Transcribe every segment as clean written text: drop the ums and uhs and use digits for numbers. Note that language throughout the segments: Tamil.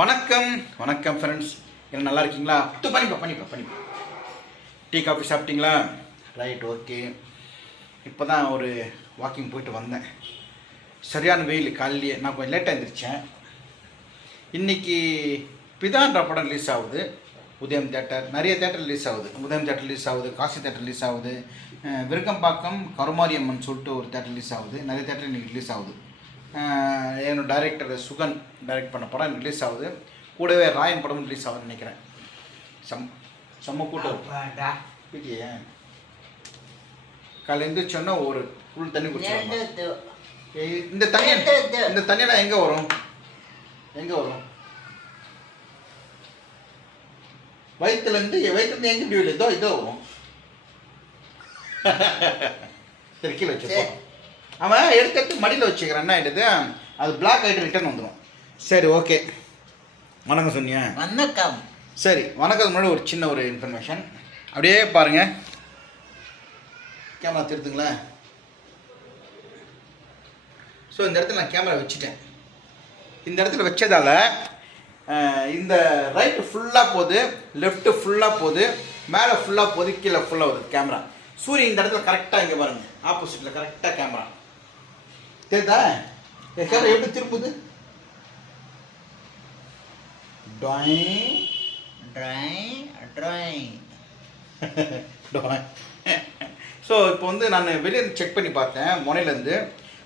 வணக்கம் வணக்கம் ஃப்ரெண்ட்ஸ், என்ன நல்லா இருக்கீங்களா? பண்ணிப்பா. டீ காஃபி சாப்பிட்டீங்களா? Right, okay. இப்போ தான் ஒரு வாக்கிங் போயிட்டு வந்தேன். சரியான வெயில். காலையிலேயே நான் கொஞ்சம் லேட்டாக எழுந்திரிச்சேன். இன்றைக்கி பிதான்ற படம் ரிலீஸ் ஆகுது. உதயம் தேட்டர், நிறைய தேட்டர் ரிலீஸ் ஆகுது. உதயம் தேட்டர் ரிலீஸ் ஆகுது, காசி தேட்டர் ரிலீஸ் ஆகுது, விருகம்பாக்கம் கருமாரியம்மன் சொல்லிட்டு ஒரு தேட்டர் ரிலீஸ் ஆகுது. நிறைய தேட்டர் இன்றைக்கி ரிலீஸ் ஆகுது. என்னோட டைரக்டர் சுகன் டைரக்ட் பண்ண படம் ரிலீஸ் ஆகுது. கூடவே ராயன் படமும் ரிலீஸ் ஆகுதுன்னு நினைக்கிறேன். செம்ம கூட்டம். காலையில் எழுந்திரிச்சோன்னா ஒரு ஃபுல் தண்ணி குடிச்சிடணும். இந்த தண்ணியெல்லாம் எங்கே வரும்? வயிற்றுலேருந்து எங்கே இப்படி இதோ வரும். சரி, கீழே வச்சுப்போம். அவன் எடுத்து மடியில் வச்சுக்கிறேன். என்ன ஆகிடுது? அது பிளாக் ஆகிட்டு ரிட்டர்ன் வந்துடும். சரி, ஓகே. வணக்கம் சொன்னியா? வணக்கம். சரி, வணக்கம். முன்னாடி ஒரு சின்ன ஒரு இன்ஃபர்மேஷன். அப்படியே பாருங்கள். கேமரா திருத்துங்களேன். ஸோ இந்த இடத்துல நான் கேமரா வச்சுட்டேன். இந்த இடத்துல வச்சதால் இந்த ரைட்டு ஃபுல்லாக போகுது, லெஃப்ட்டு ஃபுல்லாக போகுது, மேலே ஃபுல்லாக போகுது, கீழே ஃபுல்லாக வருது கேமரா. சூரியன் இந்த இடத்துல கரெக்டாக இங்கே பாருங்கள், ஆப்போசிட்டில் கரெக்டாக கேமரா தெரியுதா? கேமரா எப்படி திரும்புது? ஸோ இப்போ வந்து நான் வெளியே செக் பண்ணி பார்த்தேன். முனையிலேருந்து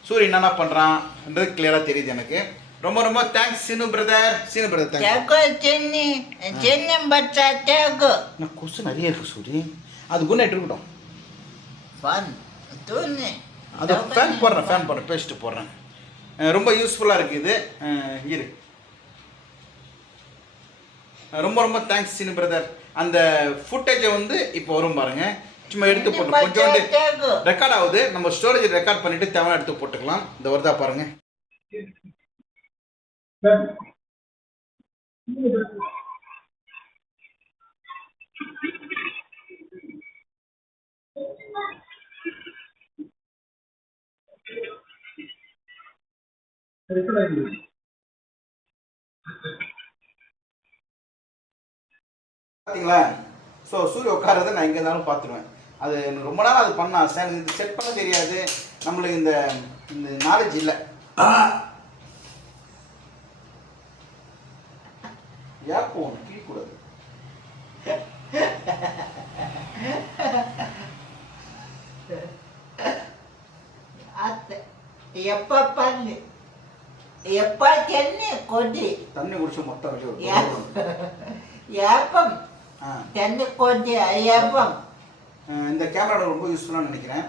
சூரியன் என்ன பண்ணுறான்ன்றது கிளியராக தெரியுது எனக்கு. ரொம்ப ரொம்ப தேங்க்ஸ் சீனு பிரதர். கொசு நிறைய இருக்கு சூரி. அது குட் நைட் இருக்கட்டும். அது ஃபேன் போடுறேன், பேஸ்ட்டு போடுறேன். ரொம்ப யூஸ்ஃபுல்லாக இருக்குது இது. ரொம்ப ரொம்ப தேங்க்ஸ் சீனு பிரதர். அந்த ஃபுட்டேஜை வந்து இப்போ வரும் பாருங்க. சும்மா எடுத்து போட்டு கொஞ்சோண்டு ரெக்கார்ட் ஆகுது. நம்ம ஸ்டோரேஜ் ரெக்கார்ட் பண்ணிட்டு தேவை எடுத்து போட்டுக்கலாம். இந்த வருதா பாருங்க. பார்த்தீங்களா? ஸோ சூரிய உட்காரதை நான் எங்கே இருந்தாலும் பார்த்துருவேன். அது எனக்கு ரொம்ப நாள் அது பண்ண ஆசை. எனக்கு இது செட் பண்ண தெரியாது. நம்மளுக்கு இந்த நாலேஜ் இல்லை. ஏப்போ ஒன்று கீழக்கூடாது. தண்ணி குடிச்சு மொத்தம் இந்த கேமரா ரொம்ப யூஸ்ஃபுல்லாக நினைக்கிறேன்.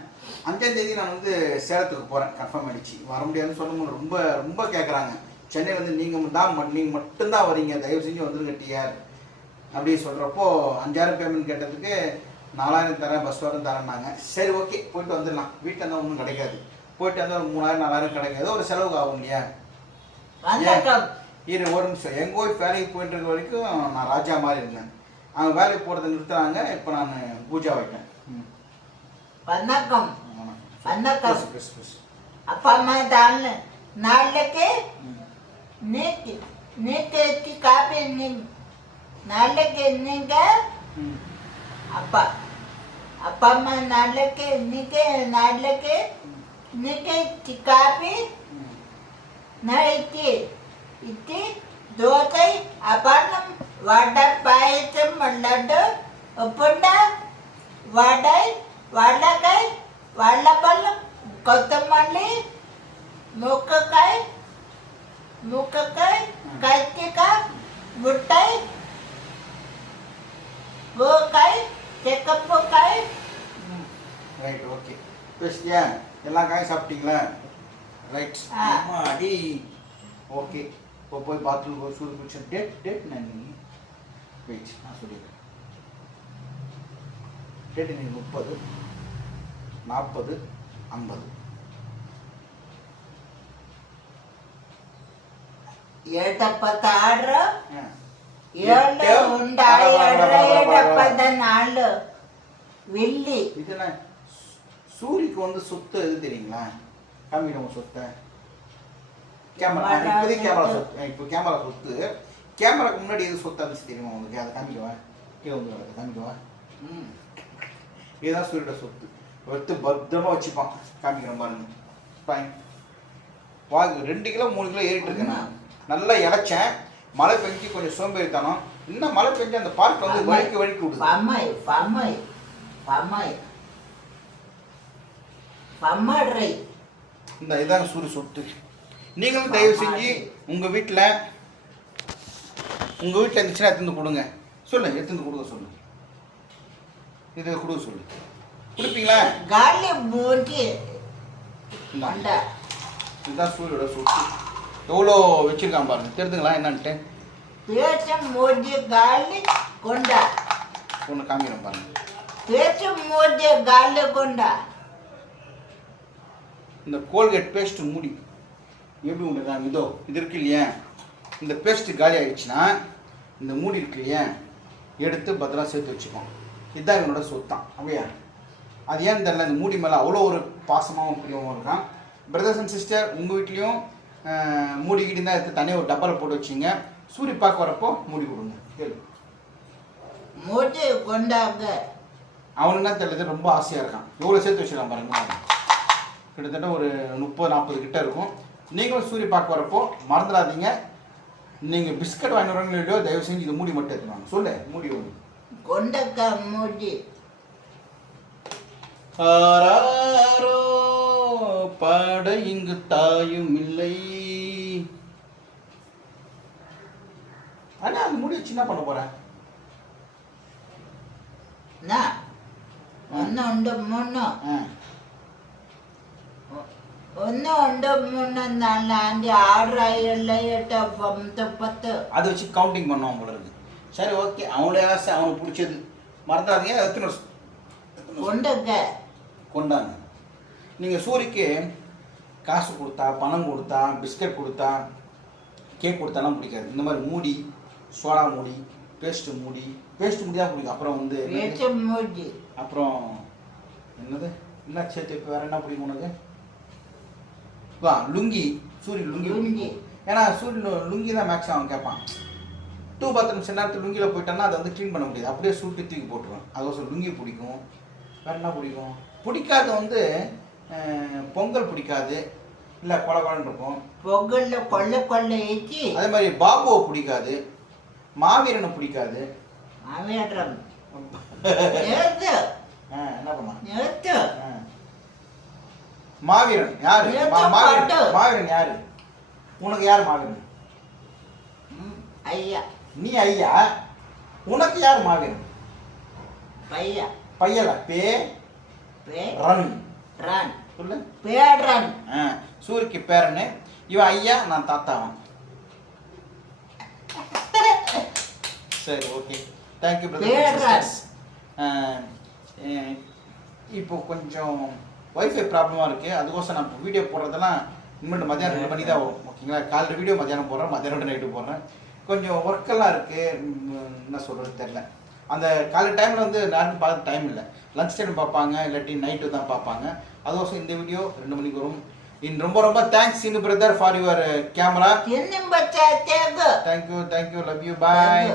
5ஆம் தேதி நான் வந்து சேலத்துக்கு போகிறேன். கன்ஃபார்ம் ஆகிடுச்சு. வர முடியாதுன்னு சொல்லும்போது ரொம்ப ரொம்ப கேட்குறாங்க. சென்னையிலேருந்து நீங்கள் மட்டும்தான் வரீங்க, தயவு செஞ்சு வந்துருங்க டிஆர் அப்படி சொல்கிறப்போ 5000 பேமெண்ட் கேட்டதுக்கு 4000 தரேன், பஸ் வரும் தரேன்னாங்க. சரி, ஓகே, போயிட்டு வந்துடலாம். வீட்டில் இருந்தால் ஒன்றும் கிடைக்காது. போயிட்டு வந்தால் ஒரு 3000 4000 கிடைக்காது. ஒரு செலவுக்கு ஆகும் இல்லையா? ஒரு நிமிஷம். எங்கள் ஒய்ஃப் வேலைக்கு போயிட்டு இருக்க வரைக்கும் நான் ராஜா மாதிரி இருந்தேன். அவங்க வேலைக்கு போகிறத நிறுத்துறாங்க. இப்போ நான் பூஜா வைட்டேன். வணக்கம். அப்பா அம்மா தான் நாளைக்கு நீக்கு காப்பி நாளைக்கு நீங்கள் அப்பா அம்மா நாளைக்கு நீக்கு காப்பி நாளைக்கு இத்தி தோசை அபர்ணம் வடை பாயசம் லட்டு உப்புண்ட வடை வாழைக்காய் வாழைப்பழம் கொத்தமல்லி மூக்கக்காய் கத்திரிக்காய் முட்டை பூக்காய் செக்கப்பூக்காய். Right, okay. பேசியா? எல்லா காயும் சாப்பிட்டீங்களா? ரைட். அடி ஓகே. இப்போ போய் பாத்ரூம் போய் சூடு குடிச்சு டேட் நான் வெயிட் நான் சொல்லிடுறேன். டேட் நீங்கள் 30 40 50 இதெல்லாம் சூரியக்கு வந்து சொத்து எது தெரியுங்களா? காமிக்கிறோம் சொத்தை. கேமரா இப்போதைக்கு கேமரா சொத்து. இப்போ கேமரா சொத்து கேமராக்கு முன்னாடி எது சொத்தா இருந்துச்சு தெரியுமா உங்களுக்கு? அதை காமிக்கவா? கீழே வந்து அதை காமிக்கவா? இதுதான் சூரியோட சொத்து. எடுத்து பத்திரமா வச்சுப்பான். காமிக்கிறேன் பாருங்க. பாய் வாங்க 2 கிலோ 3 கிலோ ஏறிட்டு இருக்கேன் நான். நல்லா இழைச்சேன். மழை பெஞ்சு கொஞ்சம் சோம்பேறித்தனம். இன்னும் மழை பெஞ்சு அந்த பார்க் வந்து வழிக்கு விடுது. இந்த இதாங்க சூரிய சொத்து. நீங்களும் தயவு செஞ்சு உங்கள் வீட்டில் இருந்துச்சுன்னா எடுத்துருந்து கொடுங்க. சொல்லு, எடுத்துருந்து கொடுக்க சொல்லு. இதை கொடுக்க சொல்லு. கொடுப்பீங்களா? காலி மூடி இதுதான் சூரியோட சொத்து. எவ்வளோ வச்சிருக்கான் பாருங்க. தெரிஞ்சுங்களா என்னன்ட்டு? பேச்ச மூடி காலி கொண்டா. ஒன்று காமிக்கிறேன் பாருங்க. பேச்ச மூடி காலி கொண்டா. இந்த கோல்கேட் பேஸ்ட் மூடி எப்படி ஒன்று தான் இதோ இது இருக்கு இல்லையா? இந்த பேஸ்ட் காலி ஆகிடுச்சுன்னா இந்த மூடி இருக்கு இல்லையா, எடுத்து பத்திரம் சேர்த்து வச்சுப்போம். இதுதான் இவனோட சொத்தான். அப்படியா? அது ஏன்னு தெரியல, இந்த மூடி மேலே அவ்வளோ ஒரு பாசமாகவும் பிரியமாகவும் இருக்கான். பிரதர்ஸ் அண்ட் சிஸ்டர், உங்கள் வீட்லேயும் மூடிக்கிட்டு தான் எடுத்து தனியாக ஒரு டப்பாவில் போட்டு வச்சிங்க. சூரிய பார்க்க வரப்போ மூடி கொடுங்க. கேளு. மூடி கொண்டாங்க. அவனுக்கு என்ன தெரியல, ரொம்ப ஆசையாக இருக்கான். எவ்வளோ சேர்த்து வச்சுருக்கான் பாருங்க. கிட்டத்தட்ட ஒரு 30-40 கிட்ட இருக்கும். நீங்களும் சூரிய பார்க்க வரப்போ மறந்துடாதீங்க. நீங்கள் பிஸ்கட் வாங்கி வரீங்களோ தயவு செஞ்சு இது மூடி மட்டும் எடுத்துவாங்க. சொல்லு, மூடி ஒன்று கொண்டக்கா மூடி. ஆராரோ பாட இங்கு தாயும் இல்லை. ஆனா அது மூடி வச்சு என்ன பண்ண போறேன்? ஒன்று உண்டு மூணு 1 2 3 4 5 6 7 8 9 10. அதை வச்சு கவுண்டிங் பண்ணுவான் போல இருக்கு. சரி, ஓகே. அவனுடைய ஆசை, அவனுக்கு பிடிச்சது. மறந்துடாதீங்க. எத்தனை கொண்டாங்க. நீங்கள் சூரிக்கு காசு கொடுத்தா, பணம் கொடுத்தா, பிஸ்கட் கொடுத்தா, கேக் கொடுத்தாலாம் பிடிக்காது. இந்த மாதிரி மூடி, சோடா மூடி, பேஸ்ட் மூடி தான் பிடிக்கும். அப்புறம் வந்து மூடி, அப்புறம் என்னது என்ன சேர்த்து இப்போ வேறு என்ன பிடிக்கும் உனக்கு? வா, லுங்கி. சூரிய லுங்கி. ஏன்னா சூரியன் லுங்கி தான் மேக்ஸிமம் அவன் கேட்பான். 2-10 நிமிஷம் நேரத்தில் லுங்கியில் போயிட்டான்னா அதை வந்து க்ளீன் பண்ண முடியாது. அப்படியே சுட்டு தூக்கி போட்டுருவேன். அதுக்கோசரம் லுங்கி பிடிக்கும். வேறு என்ன பிடிக்கும்? பிடிக்காது வந்து பொங்கல் பிடிக்காது. இல்லை கொலன்னு இருக்கும். பொங்கலில் கொள்ளை ஏற்றி. அதே மாதிரி பாபுவை பிடிக்காது. மாவீரனை பிடிக்காது. மாவீரன் என்ன பண்ணா? மாவீரன் யாரு? மாவீரன் யாரு? உனக்கு யார் மாவீரன்? ஐயா. நீ ஐயா. உனக்கு யார் மாவீரன்? பையா. பையல ரன் சொல்லு. பேரன். சூரிக்கு பேரனு. இவன் ஐயா, நான் தாத்தாவன். சரி, ஓகே. Thank you brothers. இப்போ கொஞ்சம் வைஃபை ப்ராப்ளமாக இருக்குது. அதுக்கோசம் நான் இப்போ வீடியோ போடுறதெல்லாம் இனிமேட்டு மத்தியானம் 2 மணி தான் வரும். ஓகேங்களா? காலையில் வீடியோ மத்தியானம் போடுறேன், மத்தியானம் நைட்டு போடுறேன். கொஞ்சம் ஒர்க்கெல்லாம் இருக்குது. என்ன சொல்கிறது தெரில. அந்த காலையில் டைமில் வந்து யாருக்கும் பார்க்க டைம் இல்லை. லஞ்ச் டைம் பார்ப்பாங்க, இல்லாட்டி நைட்டு தான் பார்ப்பாங்க. அதுக்கோசம் இந்த வீடியோ 2 மணிக்கு வரும். ரொம்ப thanks in brother for your camera. Thank you. Love you. Bye.